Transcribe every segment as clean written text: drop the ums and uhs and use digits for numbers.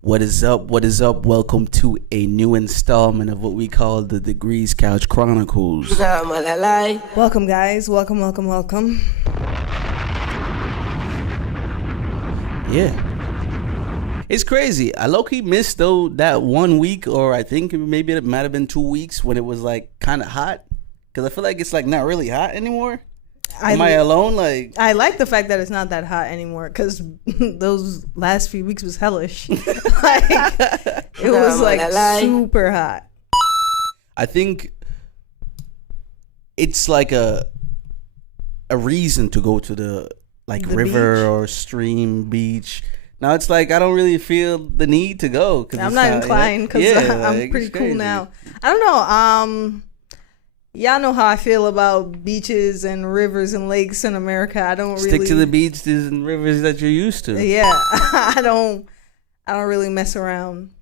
What is up? What is up? Welcome to a new installment of what we call the Degrees Couch Chronicles. Welcome, guys. Welcome. Yeah. It's crazy. I low-key missed, though, that 1 week, or I think maybe it might have been 2 weeks when it was, like, kind of hot. Because I feel like it's, like, not really hot anymore. Am I alone? I like the fact that it's not that hot anymore because those last few weeks was hellish. It was like super hot. I think it's like a reason to go to the river beach. or stream, beach. Now it's like I don't really feel the need to go. Cause I'm not inclined because I'm pretty cool now. I don't know. Y'all know how I feel about beaches and rivers and lakes in America. I don't really stick to the beaches and rivers that you're used to. Yeah, I don't really mess around.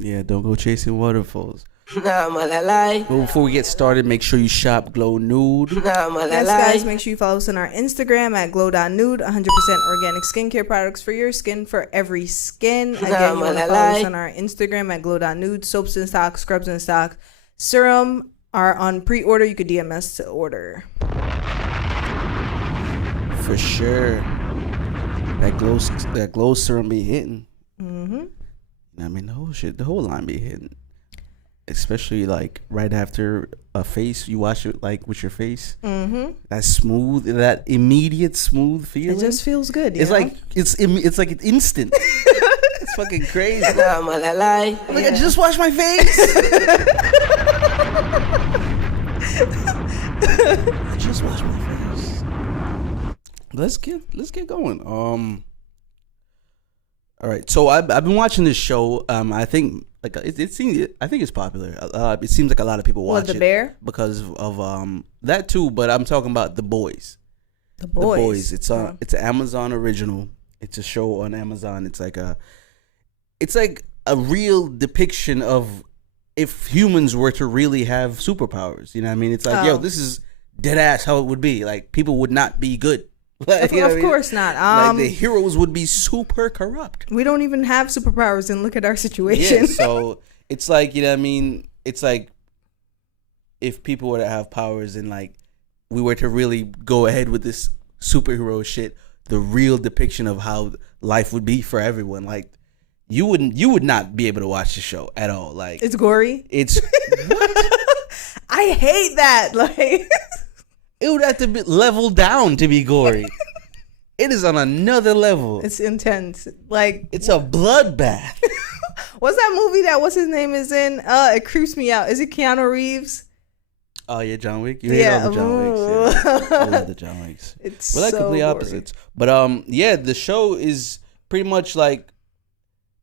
Yeah, don't go chasing waterfalls. But before we get started, make sure you shop Glow Nude. Yes, guys, make sure you follow us on our Instagram at glow.nude. 100% organic skincare products for your skin, for every skin. Again, you want to follow us on our Instagram at glow.nude. Soaps in stock, scrubs in stock, serum are on pre-order. You could DM us to order. For sure. That glow serum be hitting. Mm-hmm. I mean, the whole line be hitting. Especially like right after a face, you wash it like with your face. Mm-hmm. That immediate smooth feeling. It just feels good. It's like it's like it's instant. It's fucking crazy. I just washed my face. I just washed my face. Let's get going. All right. So I've been watching this show. I think it seems. I think it's popular. It seems like a lot of people watch The Bear? because of that too. But I'm talking about The Boys. The Boys. It's an Amazon original. It's a show on Amazon. It's like a real depiction of if humans were to really have superpowers. You know what I mean? It's like, yo, this is dead ass how it would be. Like people would not be good. Like, of course not. Like the heroes would be super corrupt. We don't even have superpowers, and look at our situation. Yeah, so it's like, you know what I mean? It's like if people were to have powers and like we were to really go ahead with this superhero shit, the real depiction of how life would be for everyone. Like you would not be able to watch the show at all. Like it's gory. It's what? I hate that. Like it would have to be leveled down to be gory. It is on another level. It's intense. Like it's a bloodbath. What's that movie that what's his name is in? It creeps me out. Is it Keanu Reeves? Oh yeah, John Wick. You hate all the John Wicks. Yeah. I love the John Wicks. It's we're like so complete gory. opposites. But yeah, the show is pretty much like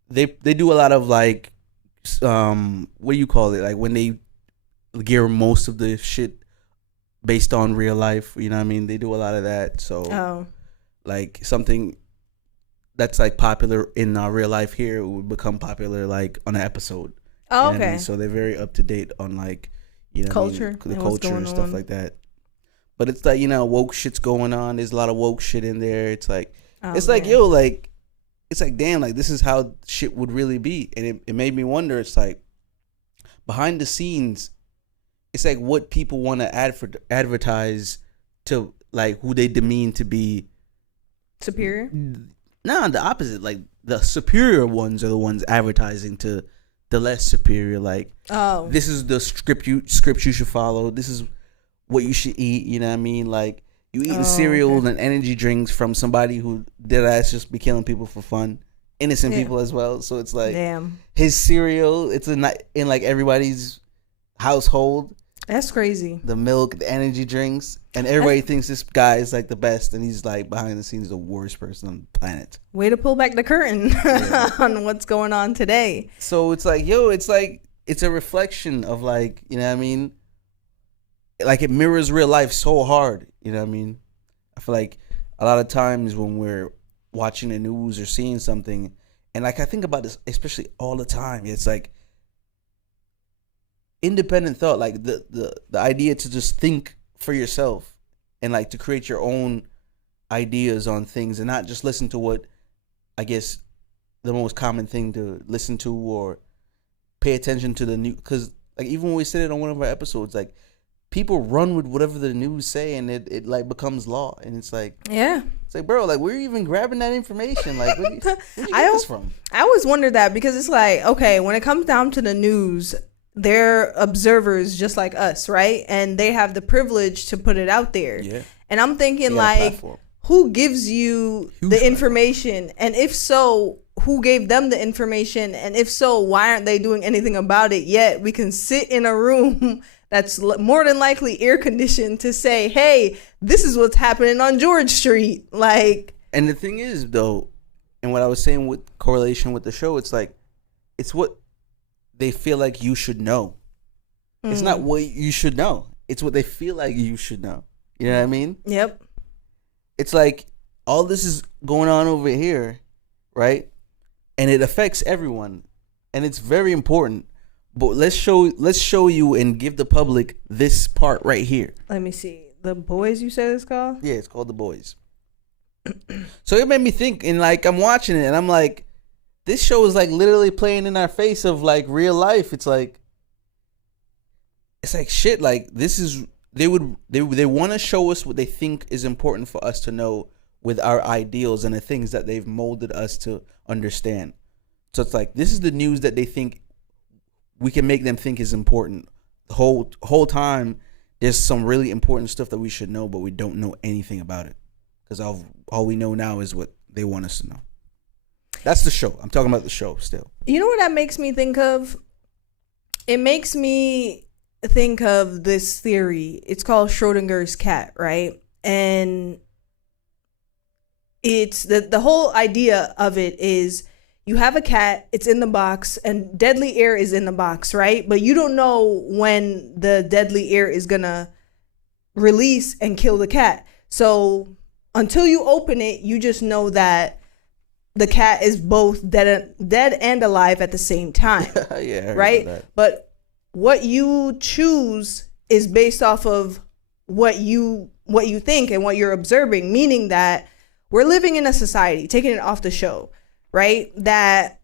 they do a lot of like what do you call it? Like when they gear most of the shit based on real life, you know what I mean? They do a lot of that. So like something that's like popular in our real life here would become popular like on an episode. Oh, you know okay. I mean? So they're very up to date on like, you know, culture, the culture and stuff like that. But it's like, you know, woke shit's going on. There's a lot of woke shit in there. It's like like, yo, like it's like, damn, like this is how shit would really be. And it made me wonder, it's like behind the scenes, it's like what people want to advertise to like who they demean to be superior. No, the opposite. Like the superior ones are the ones advertising to the less superior. Like, this is the script you should follow. This is what you should eat. You know what I mean? Like you eating cereal and energy drinks from somebody who dead ass just be killing people for fun, innocent people as well. So it's like, damn, his cereal. It's in like everybody's household. That's crazy. The milk, the energy drinks, and everybody thinks this guy is like the best, and he's like behind the scenes the worst person on the planet. Way to pull back the curtain on what's going on today. So it's like, yo, it's like it's a reflection of like, you know what I mean? Like it mirrors real life so hard, you know what I mean? I feel like a lot of times when we're watching the news or seeing something, and like I think about this especially all the time, it's like independent thought, like the idea to just think for yourself and like to create your own ideas on things and not just listen to what I guess the most common thing to listen to or pay attention to the news. Because like even when we said it on one of our episodes, like people run with whatever the news say, and it like becomes law, and it's like it's like, bro, like where are you even grabbing that information? Like where'd you get this from? I always wonder that, because it's like, okay, when it comes down to the news, they're observers just like us, right? And they have the privilege to put it out there. Yeah. And I'm thinking like, who gives you the information? And if so, who gave them the information? And if so, why aren't they doing anything about it yet? We can sit in a room that's more than likely air conditioned to say, hey, this is what's happening on George Street. Like, and the thing is though, and what I was saying with correlation with the show, it's like, it's what they feel like you should know. It's not what you should know. It's what they feel like you should know. You know what I mean? Yep. It's like all this is going on over here, right? And it affects everyone, and it's very important. But let's show you and give the public this part right here. Let me see. The Boys, you said it's called? Yeah, it's called The Boys. So it made me think, and like I'm watching it, and I'm like, this show is like literally playing in our face of like real life. It's like shit. Like this is they want to show us what they think is important for us to know with our ideals and the things that they've molded us to understand. So it's like this is the news that they think we can make them think is important. The whole time there's some really important stuff that we should know, but we don't know anything about it because all we know now is what they want us to know. That's the show. I'm talking about the show still. You know what that makes me think of? It makes me think of this theory. It's called Schrodinger's cat, right? And it's the whole idea of it is you have a cat, it's in the box, and deadly air is in the box, right? But you don't know when the deadly air is gonna release and kill the cat. So until you open it, you just know that the cat is both dead and alive at the same time. Yeah, right? But what you choose is based off of what you think and what you're observing, meaning that we're living in a society, taking it off the show, right? That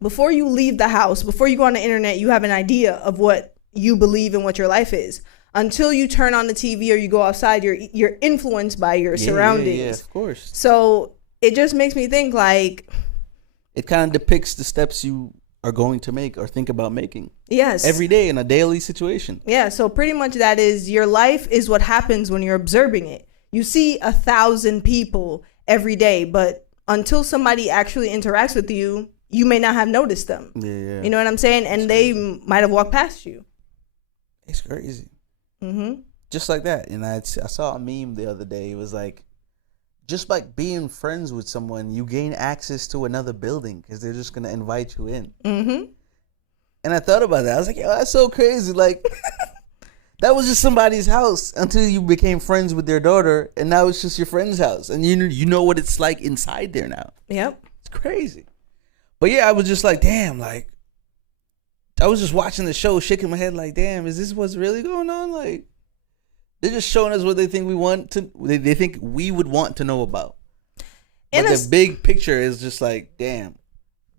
before you leave the house, before you go on the internet, you have an idea of what you believe and what your life is. Until you turn on the TV or you go outside, you're influenced by your surroundings. Yeah, of course. So it just makes me think like it kind of depicts the steps you are going to make or think about making. Yes. Every day in a daily situation. Yeah. So pretty much that is your life is what happens when you're observing it. You see 1,000 people every day, but until somebody actually interacts with you, you may not have noticed them. Yeah. You know what I'm saying? And they might have walked past you. It's crazy. Mm-hmm. Just like that. And I saw a meme the other day. It was like, just like being friends with someone, you gain access to another building because they're just going to invite you in. Mm-hmm. And I thought about that. I was like, yo, that's so crazy. Like, that was just somebody's house until you became friends with their daughter, and now it's just your friend's house. And you know what it's like inside there now. Yep. It's crazy. But yeah, I was just like, damn, like, I was just watching the show, shaking my head like, damn, is this what's really going on? Like, they're just showing us what they think they think we would want to know about. But the big picture is just like, damn,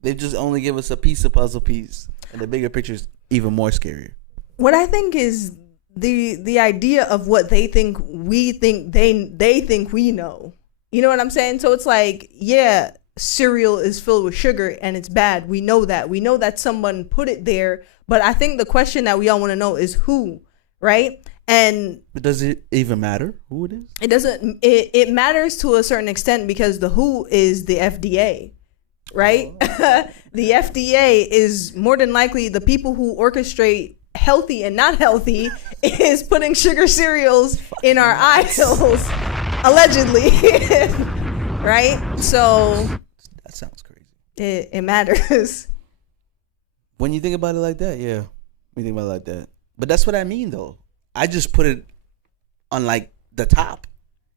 they just only give us a puzzle piece. And the bigger picture is even more scarier. What I think is the idea of what they think we think they think we know. You know what I'm saying? So it's like, yeah, cereal is filled with sugar and it's bad. We know that. We know that someone put it there. But I think the question that we all want to know is who, right? But does it even matter who it is? It doesn't. It matters to a certain extent because the who is the FDA, right? Oh. The FDA is more than likely the people who orchestrate healthy and not healthy is putting sugar cereals in our aisles, allegedly, right? So that sounds crazy. It matters. When you think about it like that, yeah. When you think about it like that. But that's what I mean, though. I just put it on like the top.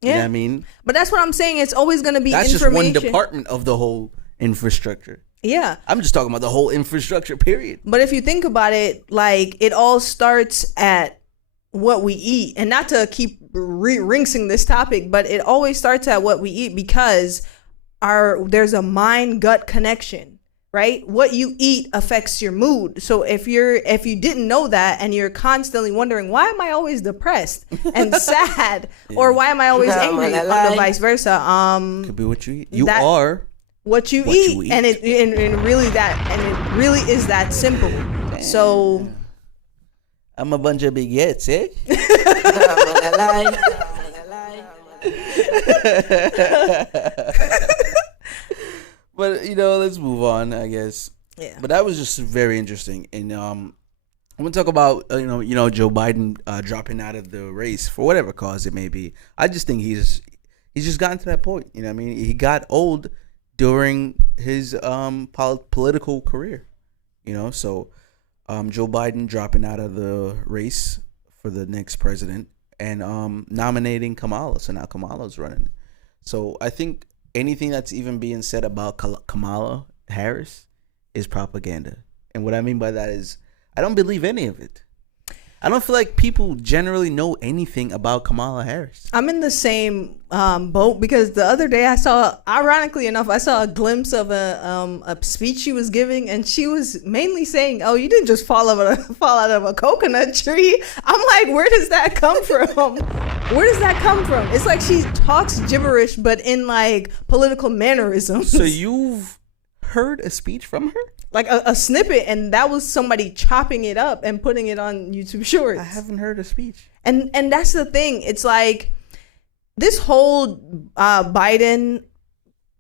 You know what I mean? But that's what I'm saying. It's always going to be that's information. Just one department of the whole infrastructure. Yeah. I'm just talking about the whole infrastructure, period. But if you think about it, like it all starts at what we eat, and not to keep rinsing this topic, but it always starts at what we eat, because there's a mind gut connection, right? What you eat affects your mood. So if you didn't know that, and you're constantly wondering, why am I always depressed and sad, or why am I always angry, or the vice versa, could be what you eat. You are what you eat, and it really is that simple. Damn. So I'm a bunch of baguettes, eh? But let's move on, I guess. Yeah. But that was just very interesting, and I'm gonna talk about Joe Biden dropping out of the race for whatever cause it may be. I just think he's just gotten to that point. You know what I mean? He got old during his political career. So Joe Biden dropping out of the race for the next president and nominating Kamala. So now Kamala's running. So I think anything that's even being said about Kamala Harris is propaganda. And what I mean by that is I don't believe any of it. I don't feel like people generally know anything about Kamala Harris. I'm in the same boat, because the other day ironically enough, I saw a glimpse of a speech she was giving, and she was mainly saying, "Oh, you didn't just fall out of a coconut tree." I'm like, where does that come from? Where does that come from? It's like she talks gibberish, but in like political mannerisms. So you've heard a speech from her? Like a snippet, and that was somebody chopping it up and putting it on YouTube Shorts. I haven't heard a speech. And that's the thing. It's like this whole Biden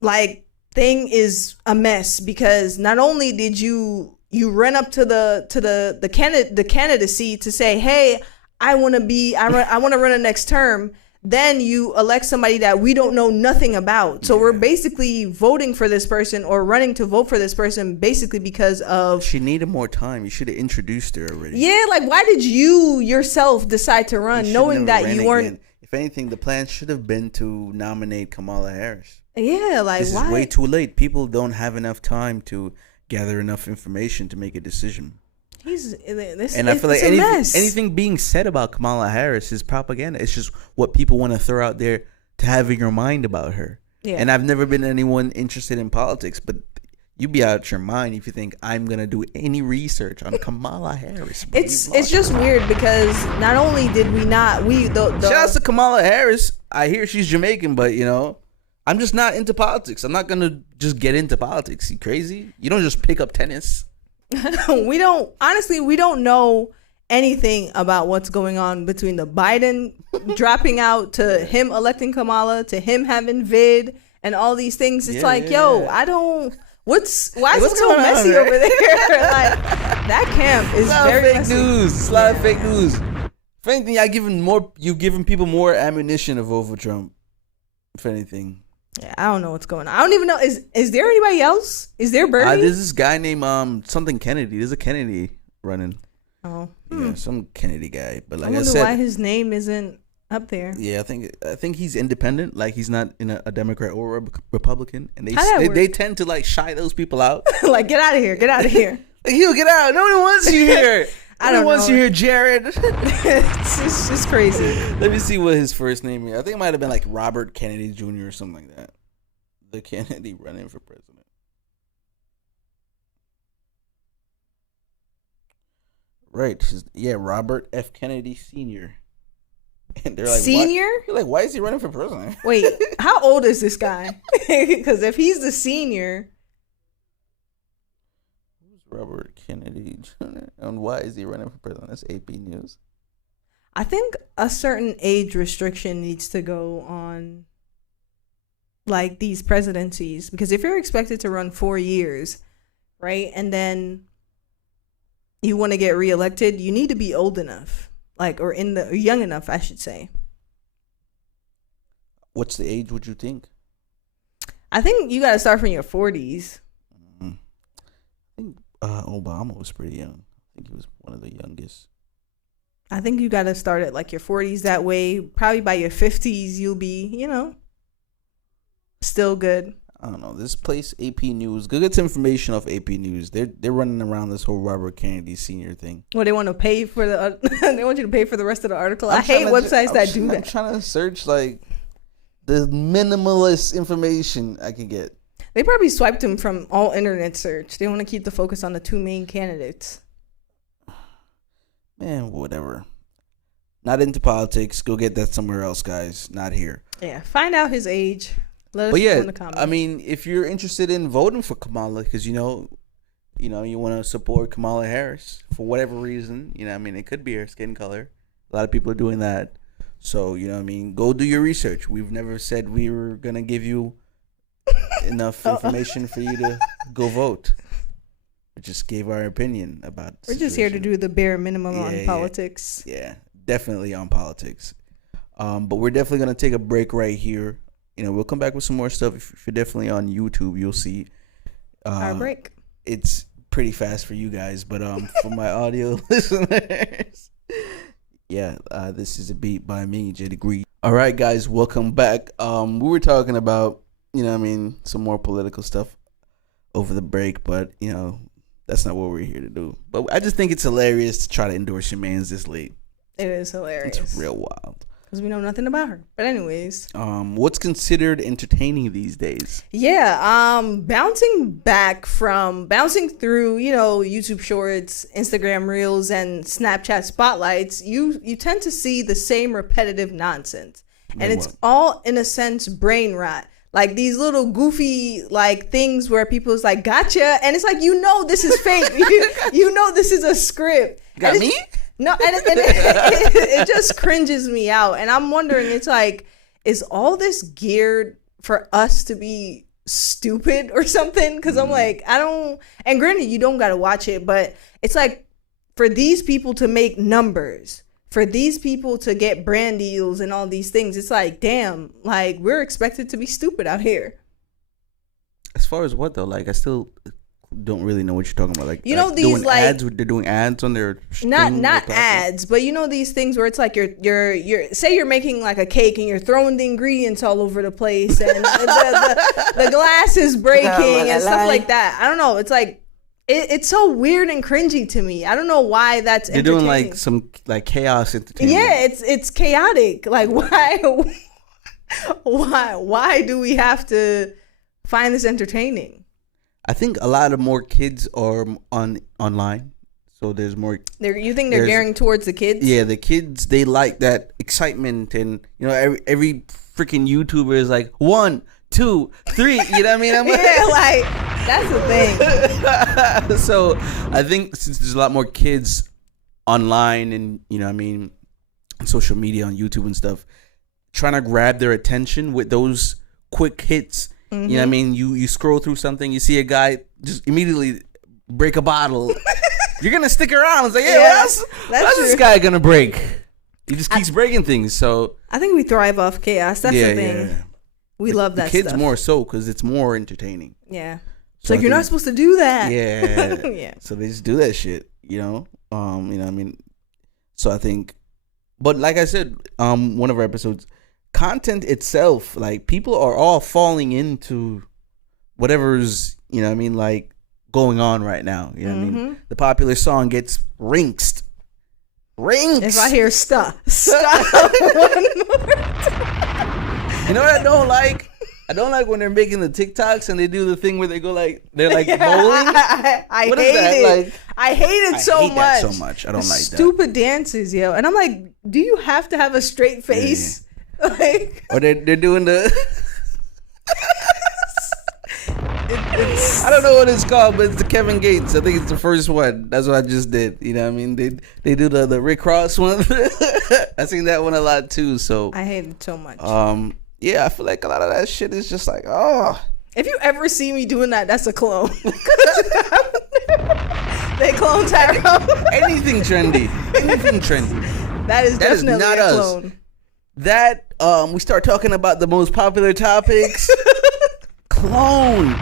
like thing is a mess, because not only did you run up to the candidacy to say, hey, I want to run a next term. Then you elect somebody that we don't know nothing about. So we're basically voting for this person, or running to vote for this person, basically because of... She needed more time. You should have introduced her already. Yeah, like, why did you yourself decide to run, knowing that you weren't... Again. If anything, the plan should have been to nominate Kamala Harris. Yeah, like, this why? Is way too late. People don't have enough time to gather enough information to make a decision. I feel like anything being said about Kamala Harris is propaganda. It's just what people want to throw out there to have in your mind about her. Yeah. And I've never been anyone interested in politics, but you'd be out your mind if you think I'm gonna do any research on Kamala Harris. It's just weird, because not only did we not shout out to Kamala Harris. I hear she's Jamaican, but I'm just not into politics. I'm not gonna just get into politics. You crazy? You don't just pick up tennis. We don't know anything about what's going on between the Biden dropping out to him electing Kamala to him having vid and all these things. It's why is it so messy over there? Like, that camp is very fake news. It's a lot of fake news. If anything, you've given people more ammunition to vote for Trump. If anything. Yeah, I don't know what's going on. I don't even know. Is there anybody else? Is there Bernie? There's this guy named something Kennedy. There's a Kennedy running. Oh, yeah, some Kennedy guy. But like I wonder why his name isn't up there. Yeah, I think he's independent. Like, he's not in a Democrat or a Republican, and they tend to like shy those people out. Like, get out of here, get out of here. Like, he'll get out. No one wants you here. I don't know. Wants you here, Jared. It's just crazy. Let me see what his first name is. I think it might have been like Robert Kennedy Jr. or something like that. The Kennedy running for president. Right. Robert F. Kennedy Sr. And they're like, senior? You're like, why is he running for president? Wait, how old is this guy? Because if he's the senior... Robert Kennedy Jr. And why is he running for president? That's AP News. I think a certain age restriction needs to go on like these presidencies, because if you're expected to run 4 years, right, and then you want to get reelected, you need to be old enough, or young enough, I should say. What's the age would you think? I think you got to start from your 40s. I think Obama was pretty young. I think he was one of the youngest. I think you got to start at like your 40s. That way, probably by your 50s, you'll be, still good. I don't know. This place, AP News. Go get some information off AP News. They're running around this whole Robert Kennedy Sr. thing. Well, they want to pay for the. They want you to pay for the rest of the article. I hate websites that do that. I'm trying to search like the minimalist information I can get. They probably swiped him from all internet search. They want to keep the focus on the two main candidates. Man, whatever. Not into politics. Go get that somewhere else, guys. Not here. Yeah, find out his age. Let us know in the comments. I mean, if you're interested in voting for Kamala, because you want to support Kamala Harris for whatever reason, I mean, it could be her skin color. A lot of people are doing that. So, go do your research. We've never said we were going to give you enough information for you to go vote. We just gave our opinion about the We're just here to do the bare minimum on politics. Yeah, definitely on politics. But we're definitely going to take a break right here. We'll come back with some more stuff. If you're definitely on YouTube, you'll see our break. It's pretty fast for you guys, but for my audio listeners, this is a beat by me, J Degree. All right, guys, welcome back. We were talking about, some more political stuff over the break, but that's not what we're here to do. But I just think it's hilarious to try to endorse your mans this late. It is hilarious. It's real wild. Because we know nothing about her. But anyways. What's considered entertaining these days? Yeah. Bouncing through, YouTube Shorts, Instagram Reels, and Snapchat Spotlights, you tend to see the same repetitive nonsense. And it's all, in a sense, brain rot. Like these little goofy things where people's like, gotcha. And it's like, this is fake. This is a script. Got me? No, and it just cringes me out. And I'm wondering, it's like, is all this geared for us to be stupid or something? Because I'm like, and granted, you don't got to watch it, but it's like, for these people to make numbers, for these people to get brand deals and all these things, it's like, damn, we're expected to be stupid out here. As far as what, though? I still don't really know what you're talking about. These ads, they're doing ads on their not ads, but these things where it's like you're say you're making a cake and you're throwing the ingredients all over the place and the glass is breaking and stuff like that. I don't know. It's like it's so weird and cringy to me. I don't know why that's they're doing some chaos entertainment. Yeah, it's chaotic. Why do we have to find this entertaining? I think a lot of more kids are online, so there's more. You think they're gearing towards the kids? Yeah, the kids, they like that excitement, and every freaking YouTuber is like 1, 2, 3. You know what I mean? That's the thing. So I think since there's a lot more kids online, and on social media, on YouTube and stuff, trying to grab their attention with those quick hits. Mm-hmm. You know what I mean? You scroll through something, you see a guy just immediately break a bottle. You're going to stick around. It's like, what's this guy going to break? He just keeps breaking things. So I think we thrive off chaos. That's the thing. Yeah. We love that kids stuff. More so because it's more entertaining. Yeah. It's you're not supposed to do that. Yeah. Yeah. So they just do that shit, So I think, but like I said, one of our episodes, content itself, people are all falling into whatever's going on right now. You know what I mean? The popular song gets rinsed. If I hear stop one more time. You know what I don't like? I don't like when they're making the TikToks and they do the thing where they go they're bowling. I hate it. I hate it so much. That so much. I don't like that. Stupid dances, yo. And I'm like, do you have to have a straight face? Yeah. Or they're doing the I don't know what it's called, but it's the Kevin Gates. I think it's the first one. That's what I just did. You know what I mean? They do the Rick Ross one. I seen that one a lot too. So I hate it so much. Yeah, I feel like a lot of that shit is just oh. If you ever see me doing that, that's a clone. They clone Tyrone. Anything trendy. That is definitely not a us. Clone. That we start talking about the most popular topics. Clone.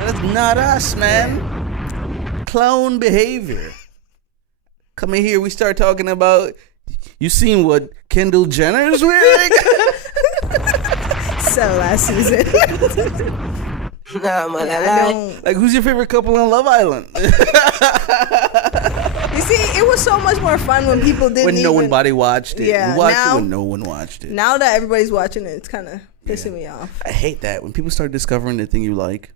That's not us, man. Clone behavior. Come in here, we start talking about. You seen what Kendall Jenner's wearing? So last season. Nah, man, I don't. Like, who's your favorite couple on Love Island? You see, it was so much more fun when people didn't. When nobody watched it. Yeah, we watched now, it when no one watched it. Now that everybody's watching it, it's kind of pissing me off. I hate that when people start discovering the thing you like.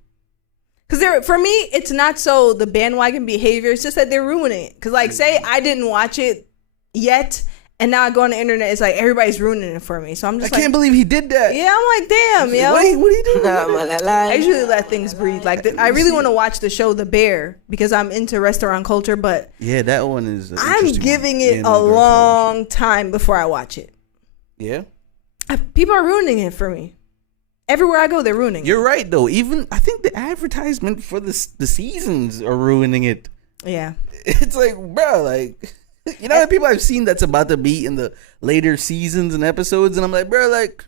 Because for me, it's not so the bandwagon behavior. It's just that they're ruining it. Because, like, say I didn't watch it yet, and now I go on the internet, it's like everybody's ruining it for me. So I'm just I can't believe he did that. Yeah, I'm like, damn, yo. What are you doing? Nah, man, I usually let things breathe. Like, I really want to watch the show The Bear because I'm into restaurant culture, but yeah, that one is. I'm giving it a long time before I watch it. Yeah, people are ruining it for me. Everywhere I go, they're ruining it. You're right, though. Even I think the advertisement for the seasons are ruining it. Yeah, it's like, bro, like, you know, the people I've seen that's about to be in the later seasons and episodes, and I'm like, bro, like,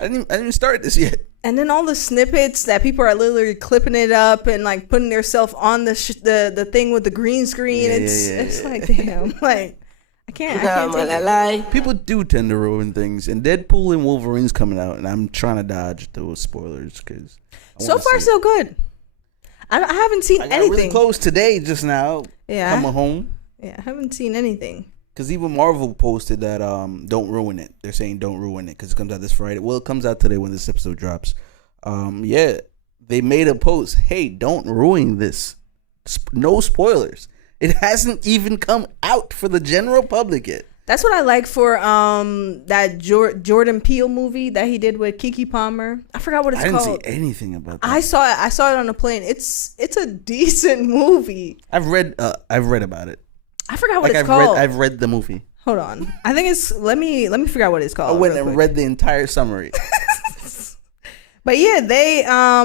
I didn't start this yet. And then all the snippets that people are literally clipping it up and like putting themselves on the thing with the green screen. It's like, damn, like. I can't. People do tend to ruin things, and Deadpool and Wolverine's coming out, and I'm trying to dodge those spoilers because so far so good. I haven't seen anything. Really close today, just now. Yeah, coming home. Yeah, I haven't seen anything. Because even Marvel posted that don't ruin it. They're saying don't ruin it because it comes out this Friday. Well, it comes out today when this episode drops. Yeah, they made a post. Hey, don't ruin this. No spoilers. It hasn't even come out for the general public yet. That's what I like for that Jordan Peele movie that he did with Keke Palmer. I forgot what it's called. I didn't see anything about that. I saw it on a plane. It's a decent movie. I've read about it. I forgot what it's called. I've read the movie. Hold on. I think it's let me figure out what it's called. I went and read the entire summary. But yeah, they I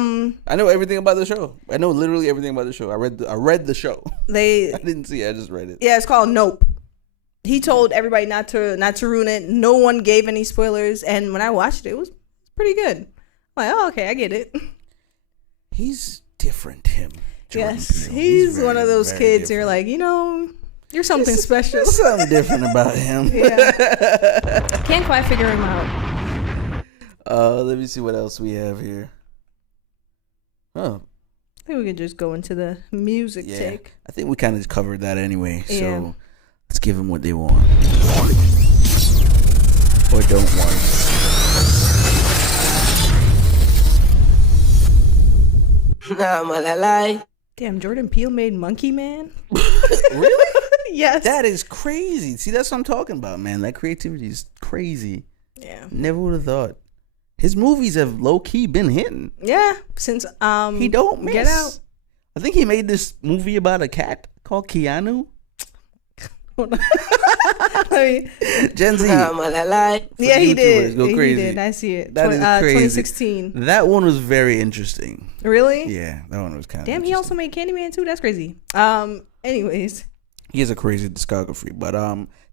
know everything about the show. I know literally everything about the show. I read the show. I didn't see it, I just read it. Yeah, it's called Nope. He told everybody not to ruin it. No one gave any spoilers, and when I watched it, it was pretty good. I'm like, oh, okay, I get it. He's different, him. Jordan Yes, Peele. He's one of those kids. You're like, you're something special. There's something different about him. Yeah. Can't quite figure him out. Let me see what else we have here. Oh, I think we could just go into the music take. I think we kind of covered that anyway. Yeah. So let's give them what they want or don't want. Nah, man, I lie. Damn, Jordan Peele made Monkey Man. Really? Yes. That is crazy. See, that's what I'm talking about, man. That creativity is crazy. Yeah. Never would have thought. His movies have low key been hitting. Yeah, since he don't miss. Get Out. I think he made this movie about a cat called Keanu. Gen Z. Yeah, he did. Go crazy. He did. I see it. That is crazy. 2016. That one was very interesting. Really? Yeah, that one was kind of. Damn, he also made Candyman too. That's crazy. Anyways, he has a crazy discography, but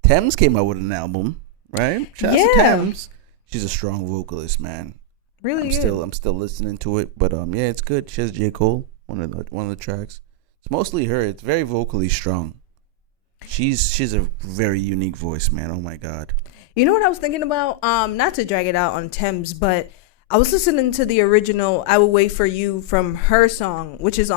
Tems came out with an album, right? Shout out to Tems. She's a strong vocalist, man. Really I'm still listening to it, but yeah, it's good. She has J. Cole, one of the tracks. It's mostly her. It's very vocally strong. She's a very unique voice, man. Oh my god. You know what I was thinking about? Not to drag it out on Tems, but I was listening to the original "I Will Wait for You" from her song, which is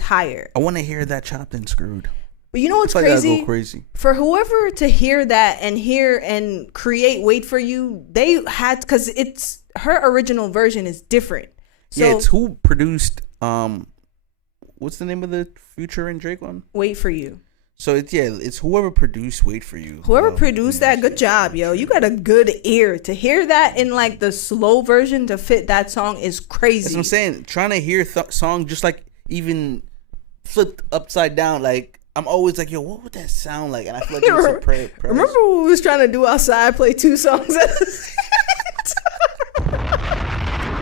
Higher. I want to hear that chopped and screwed. But you know what's crazy? Go crazy? For whoever to hear that and create "Wait for You," they had, because it's her original version is different. So, yeah, it's who produced what's the name of the Future and Drake one? "Wait for You." So it's whoever produced "Wait for You." Whoever produced that, good job, yo. You got a good ear to hear that in like the slow version to fit that song is crazy. That's what I'm saying. Trying to hear song just like even flipped upside down, like. I'm always like, yo, what would that sound like? And I feel like it's a prayer. Remember when we was trying to do outside, play two songs at the same time?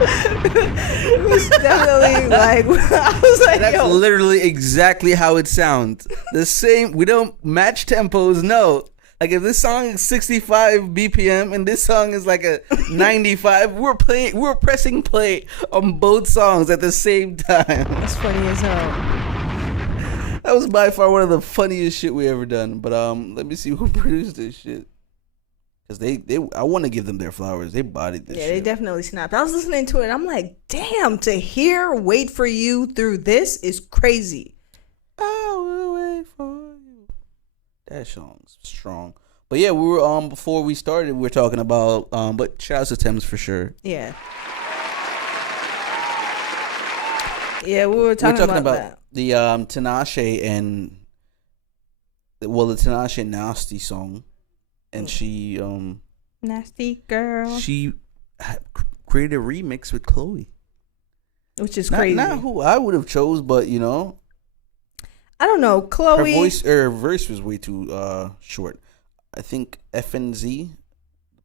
It was definitely like, I was like, that's yo. literally exactly how it sounds. The same, we don't match tempos, no. Like if this song is 65 BPM and this song is like a 95, we're pressing play on both songs at the same time. That's funny as hell. That was by far one of the funniest shit we ever done. But let me see who produced this shit. Because I want to give them their flowers. They bodied this shit. They definitely snapped. I was listening to it. I'm like, damn, to hear Wait For You through this is crazy. I will wait for you. That song's strong. But yeah, we were before we started, we were talking about but shout out to Tems for sure. Yeah. Yeah, we were talking about that. The Tinashe and the Tinashe Nasty song. And she Nasty girl. She created a remix with Chloe. Which is crazy. Not who I would have chose, but you know. I don't know. Chloe. Her verse was way too short. I think FNZ,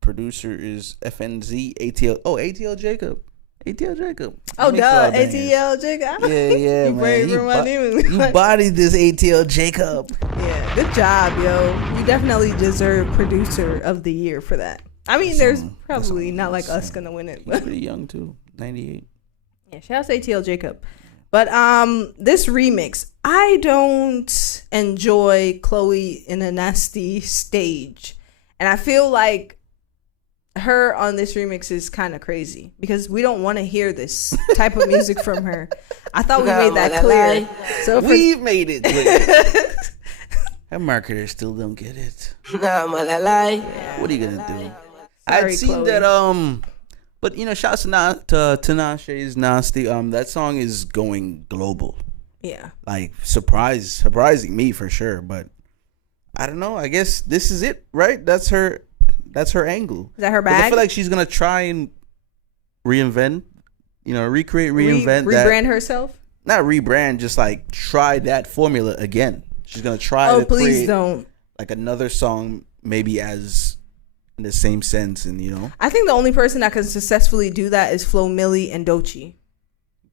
producer is FNZ, ATL. Oh, ATL Jacob. ATL Jacob. Oh, duh. ATL Jacob. Yeah, man. You bodied this ATL Jacob. Yeah, good job, yo. You definitely deserve producer of the year for that. I mean, there's probably not like us gonna win it. He's pretty young too, 98. Yeah, shout out to ATL Jacob. But this remix, I don't enjoy Chloe in a nasty stage, and I feel like her on this remix is kind of crazy because we don't want to hear this type of music from her. I thought we made that clear. So we've made it clear. That marketers still don't get it. Nah, man, I lie. Yeah. What are you gonna do? Sorry, I'd seen Chloe. that but you know, shouts to Tinashe's Nasty. That song is going global. Yeah. Like surprising me for sure. But I don't know. I guess this is it, right? That's her angle. Is that her bag? I feel like she's gonna try and reinvent, reinvent that. Rebrand herself? Not rebrand, just like try that formula again. She's gonna try to please create don't. Like another song, maybe as in the same sense, and you know. I think the only person that can successfully do that is Flo Milli and Doechii.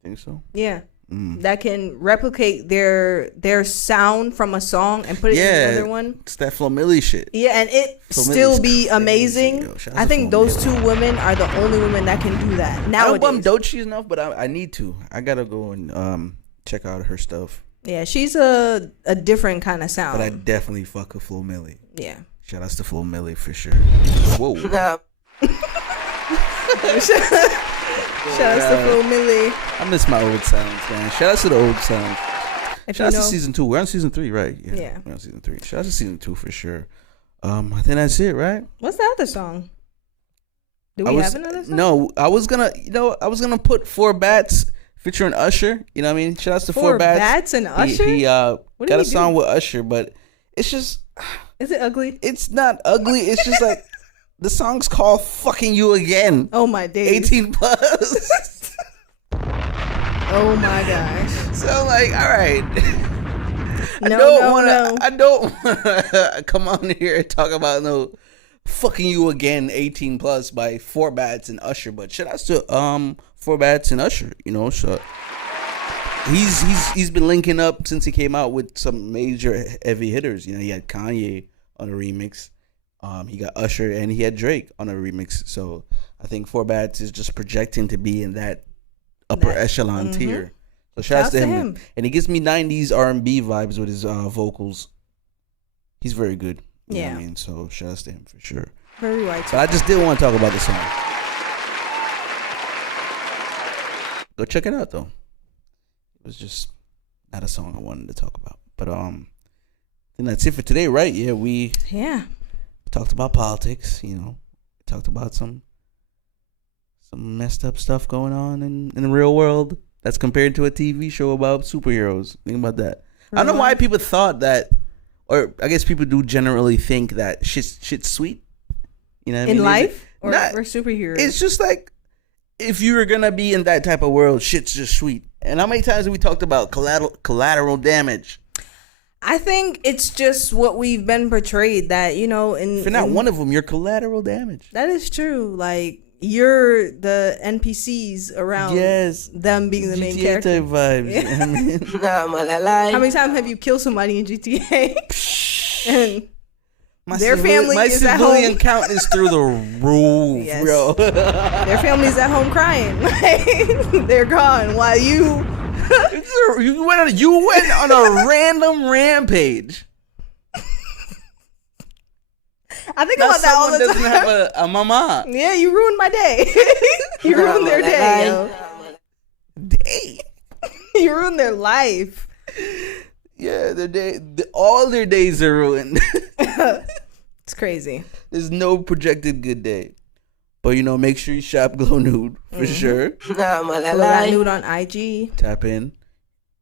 Think so? Yeah. That can replicate their sound from a song and put it in another one. It's that Flo Milli shit. Yeah, and it still be amazing. I think those two women are the only women that can do that nowadays. I don't bump Doechii enough, but I need to. I gotta go and check out her stuff. Yeah, she's a different kind of sound. But I definitely fuck with Flo Milli. Yeah. Shout outs to Flo Milli for sure. Whoa. Nah. Shout outs to Flo Milli. I miss my old sounds, man. Shout outs to the old sounds. Shout outs to season 2. We're on season 3, right? Yeah. We're on season 3. Shout outs to season 2 for sure. I think that's it, right? What's the other song? Do we have another song? No, I was gonna put 4 Bats featuring Usher. You know what I mean? Shout outs to 4 Bats. 4 Bats and Usher? He got a song with Usher, but it's just. Is it ugly? It's not ugly. It's just like the song's called "Fucking You Again." Oh my days. 18 plus. Oh my gosh. So like, all right. I don't wanna come on here and talk about no "Fucking You Again" 18 plus by 4 Bats and Usher, but shout out to 4 Bats and Usher. You know, so he's been linking up since he came out with some major heavy hitters. You know, he had Kanye on a remix. He got Usher and he had Drake on a remix. So I think 4 Bats is just projecting to be in that upper echelon tier. So shout out to him. And he gives me 90s R&B vibes with his vocals. He's very good. You know what I mean? So shout out to him for sure. Very right. But I just did want to talk about the song. Go check it out though. It was just not a song I wanted to talk about. But I think that's it for today, right? Yeah, we talked about politics, you know. Talked about some messed up stuff going on in the real world that's compared to a TV show about superheroes. Think about that. I don't know why people thought that, or I guess people do generally think that shit's sweet. You know what I mean? In life? Or superheroes? It's just like, if you were going to be in that type of world, shit's just sweet. And how many times have we talked about collateral damage? I think it's just what we've been portrayed that, you know, if you're not one of them, you're collateral damage. That is true. Like, you're the NPCs around them being the main character. GTA vibes. Yeah. I mean, Nah, man, I lie. How many times have you killed somebody in GTA? And their family my is at civilian home. count is through the roof, bro. Their family's at home crying. They're gone while you went on a random rampage. I think Not about that all someone the doesn't time. have a mama. Yeah, you ruined my day. You ruined their day, yo. Day. You ruined their life. Yeah, all their days are ruined. It's crazy. There's no projected good day. But, make sure you shop Glow Nude for sure. Glow That Nude on IG. Tap in,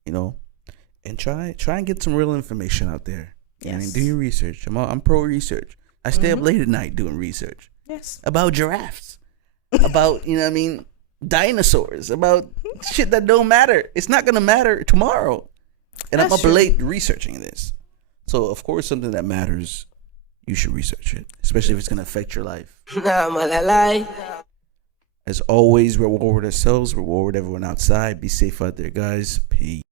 and try and get some real information out there. Yes. Do your research. I'm pro research. I stay up late at night doing research. Yes. About giraffes. About, dinosaurs. About shit that don't matter. It's not going to matter tomorrow. And I'm up late researching this. So, of course, something that matters, you should research it. Especially if it's going to affect your life. As always, reward ourselves. Reward everyone outside. Be safe out there, guys. Peace.